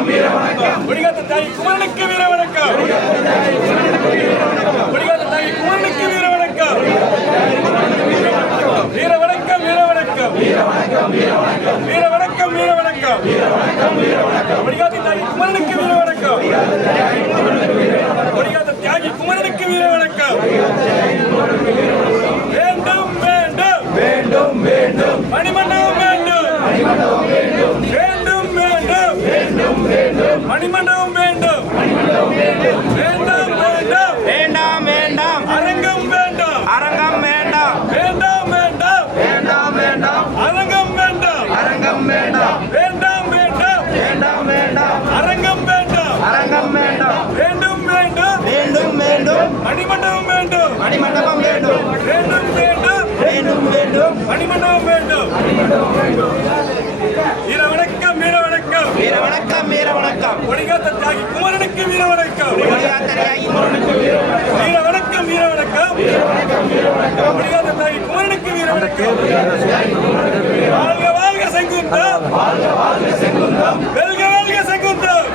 கொடிகாத்த தாய் குமரனுக்கு வீர வணக்கம். கொடிகாத்த தாய் குமரனுக்கு வீர வணக்கம். வீர வணக்கம் வீர வணக்கம் வீர வணக்கம் வீர வணக்கம். கொடிகாத்த தாய் குமரனுக்கு வீர வணக்கம். கொடிகாத்த தியாகி குமரனுக்கு வீர வணக்கம். வேண்டும் வேண்டும் வேண்டும் வேண்டும் மணிமண்டபம் வேண்டும். வேண்டும் வேண்டும் வேண்டும் வேண்டும் மணிமண்டபம் வேண்டும். வேண்டும் வேண்டும் வேண்டாம் வேண்டாம் அரங்கம் வேண்டும். அரங்கம் வேண்டாம் வேண்டாம் வேண்டாம் வேண்டாம் வேண்டாம் அரங்கம் வேண்டும். அரங்கம் வேண்டாம் வேண்டாம் வேண்டாம் வேண்டாம் வேண்டாம் அரங்கம் வேண்டும். அரங்கம் வேண்டாம் வேண்டும் வேண்டும் வேண்டும் வேண்டும் மணிமண்டபம் வேண்டும். மணிமண்டபம் வேண்டும் வேண்டும் வேண்டும் வேண்டும் வேண்டும் மணிமண்டபம் வேண்டும். வீர வணக்கம் வீர வணக்கம் வீர வணக்கம் வீர வணக்கம் கொடிகாத்த தியாகி குமரனுக்கு வீர வணக்கம். கொடிகாத்த தியாகி குமரனுக்கு வீர வணக்கம். வீர வணக்கம் வீர வணக்கம் கொடிகாத்த தியாகி குமரனுக்கு வீர வணக்கம். வாழ்க வாழ்க செங்குந்தம். வெல்க வெல்க செங்குந்தம்.